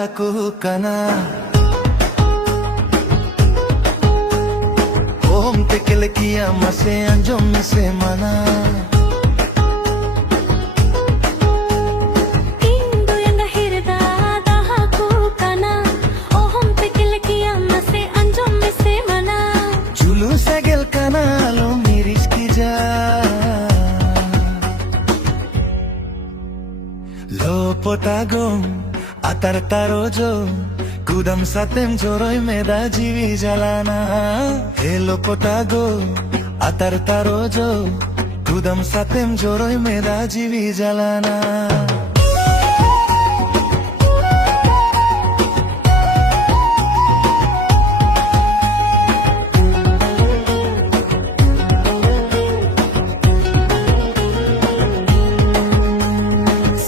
aku kana Om tekel kiya mase anjom se mana Indo yang hirda dahaku kana Om tekel kiya mase anjom se mana Julu segel kana lo miris ki ja Lo potagom atar tarojo Kudam satem joroi meda jivi jalana Hello potago atar tarojo Kudam satem joroi meda jivi jalana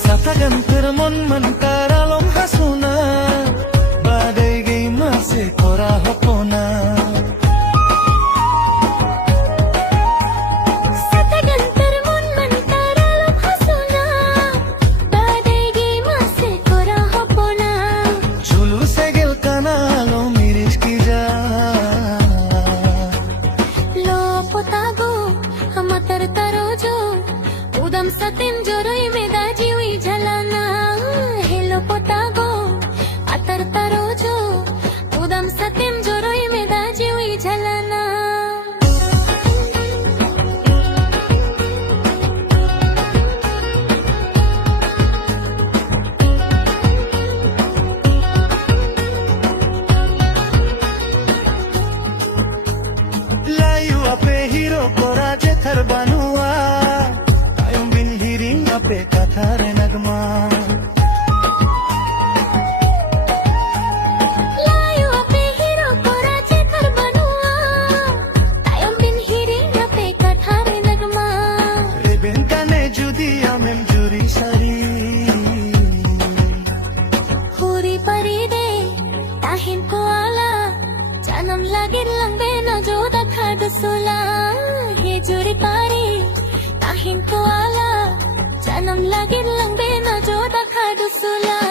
Satagan termon mantara lom hasuna Badai gay mase kora hopona Satagan termon mantara lom hasuna Badai gay mase kora hopona Julu segel kana lo miris ki ja Lo potago hamatar tarojo Udam satim joroi meda jiwi jalana Hello potago atar tarojo Udam satim joroi meda jiwi jalana Layu ape hero kora je tharbanua Ayong bin hiring ape kathare nagma Layo ape hero kora je tharbanua Tayom bin hiring ape kathare nagma Reben kane judi amem juri sari Huri pari de tahin ko ala Janam lagir lang bena jo dakha dusula He juri pari tahin ko ala Janam lagir lang bena jo dakha dusula